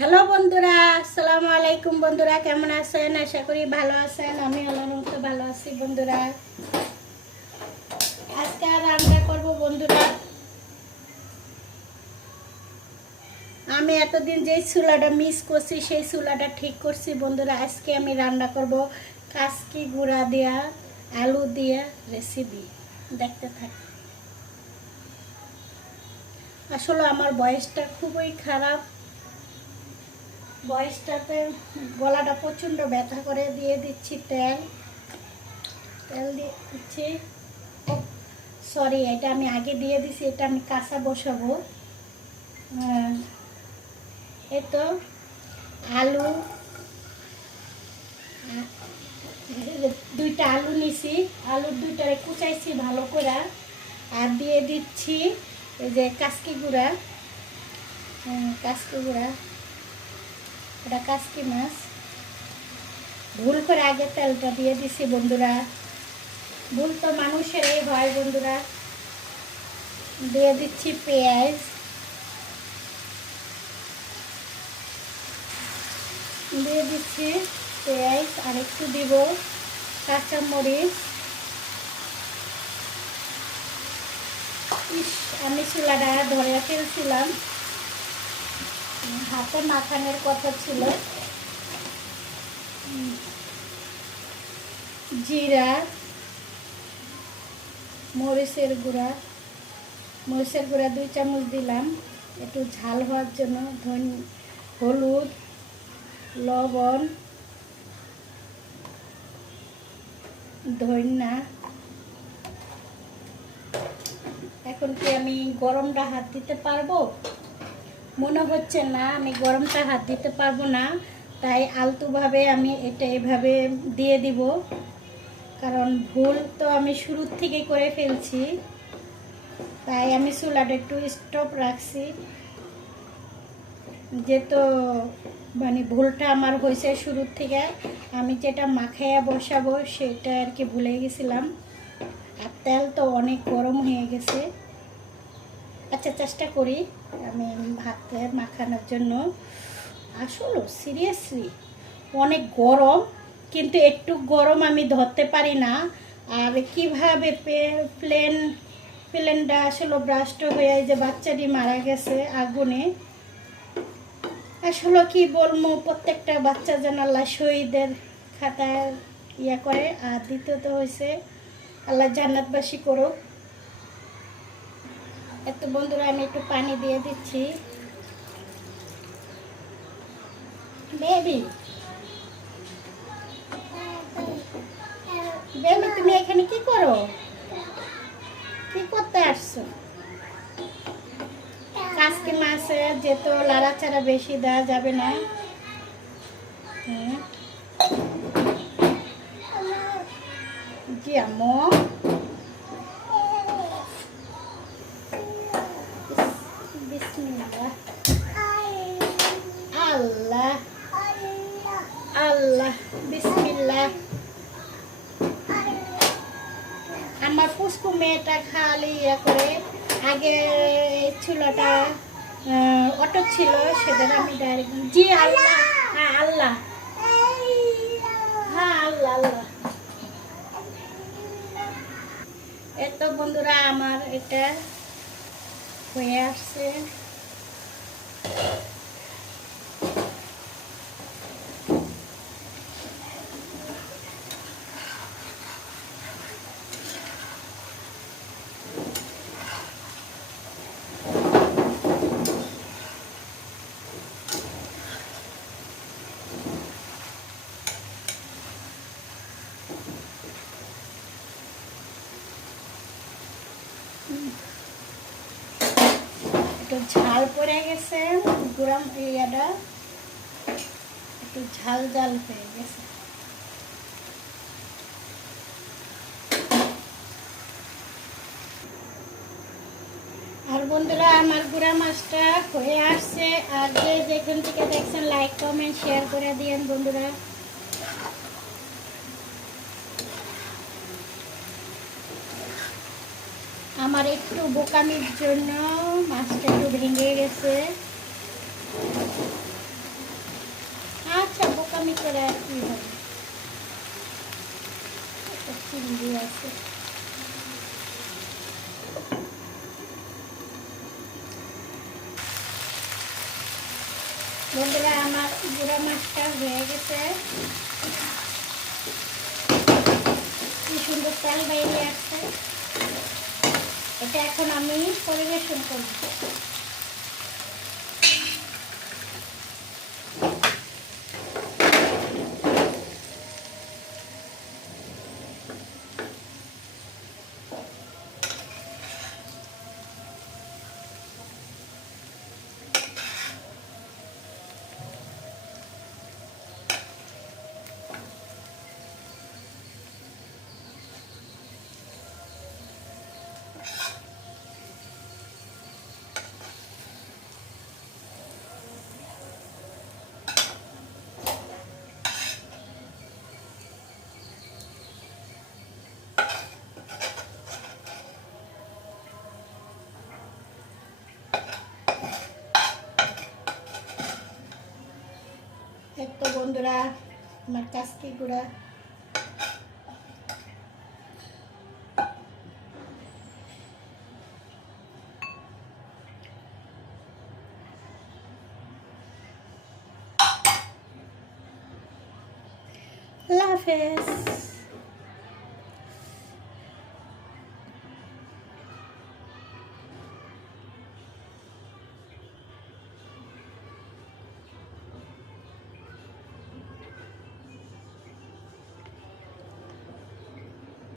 Hello বন্ধুরা, আসসালামু আলাইকুম। বন্ধুরা কেমন আছেন? আশা করি ভালো আছেন। আমি আল্লাহর মতো ভালো আছি। বন্ধুরা আজকে রান্না করব। বন্ধুরা আমি এতদিন যেই চুলাটা মিস করছি সেই চুলাটা ঠিক করছি। বন্ধুরা আজকে আমি রান্না করব কাসকি গুঁড়া দিয়া আলু দিয়া রেসিপি। দেখতে থাকি। আসলে আমার বয়সটা খুবই খারাপ। বয়সটাতে গলাটা প্রচণ্ড ব্যথা করে। দিয়ে দিচ্ছি তেল দিয়ে দিচ্ছি। সরি, এটা আমি আগে দিয়ে দিছি, এটা আমি কাঁচা বসাবো। এই তো আলু, দুইটা আলু নিছি, আলুর দুইটারে কুচাইছি ভালো করে। আর দিয়ে দিচ্ছি এই যে কাসকি গুঁড়া, কাসকি গুঁড়া, এটা কাসকি মাছ। ভুল করে আগে তেলটা দিয়ে দিছি। বন্ধুরা ভুল তো মানুষেরই হয়। বন্ধুরা দিয়ে দিচ্ছি পেঁয়াজ, দিয়ে দিচ্ছি পেঁয়াজ, আর একটু দিব কাঁচামরিচ। আমি চুলাটা ধরে ফেলছিলাম, হাতে মাখানোর কথা ছিল। জিরা, মরিচের গুঁড়া, 2 চামচ দিলাম একটু ঝাল হওয়ার জন্য। হলুদ, লবণ, ধনিয়া। এখন কি আমি গরমটা হাত দিতে পারবো? মনে হচ্ছে না আমি গরমটা হাত দিতে পারবো না, তাই আলতুভাবে আমি এটা এভাবে দিয়ে দিব। কারণ ভুল তো আমি শুরুর থেকে করে ফেলছি, তাই আমি চুলাটা একটু স্টপ রাখছি। যেহেতু মানে ভুলটা আমার হয়েছে শুরুর থেকে, আমি যেটা মাখাইয়া বসাবো সেটা আর কি ভুলে গেছিলাম। আর তেল তো অনেক গরম হয়ে গেছে। আচ্ছা, চেষ্টা করি আমি ভাতে মাখানোর জন্য। আসলে সিরিয়াসলি অনেক গরম, কিন্তু একটু গরম আমি ধরতে পারি না। আর কিভাবে প্লেনটা আসলে ব্রাস্ট হয়ে যে বাচ্চাটি মারা গেছে আগুনে। আসলে কি বলবো, প্রত্যেকটা বাচ্চা যেন আল্লাহ শহীদের খাতায় ইয়া করে। আর দ্বিতীয়ত হয়েছে আল্লাহ জান্নাতবাসী করুক। এত বন্ধুরা আমি একটু পানি দিয়ে দিচ্ছি। বেবি বেবি তুমি এখানে কি করো? কি করতে আসছো? কাসকি মাছে যেহেতু লাড়াচাড়া বেশি দেওয়া যাবে না। জি আম্মু। বিসমিল্লাহ। আল্লাহ আল্লাহ বিসমিল্লাহ। আমার পুষ্কু মেয়েটা খালি ইয়া করে। আগে চুলাটা অটো ছিল, সেটা আমি ডাইরেক্ট জি আল্লাহ। হ্যাঁ আল্লাহ, হ্যাঁ আল্লাহ আল্লাহ। এত বন্ধুরা আমার এটা হয়ে আসছে। একটু ঝাল পড়ে গেছে, গুঁড়া ইয়াটা একটু ঝাল ঝাল হয়ে গেছে। আর বন্ধুরা আমার গুঁড়া মাছটা হয়ে আসছে। আর যে যেখান থেকে দেখছেন লাইক কমেন্ট শেয়ার করে দিয়েন বন্ধুরা। আমার একটু বোকামির জন্য মাছটা একটু ভেঙে গেছে। করে আর কি হবে, চিংড়ি আছে। বন্ধুরা আমার গুঁড়া মাছটা হয়ে গেছে, কি সুন্দর তেল বাইরে আসছে। এটা এখন আমি পরিবেশন করব। এই তো বন্ধুরা আমার কাস্কি গুঁড়া আল্লাহ হাফেজ।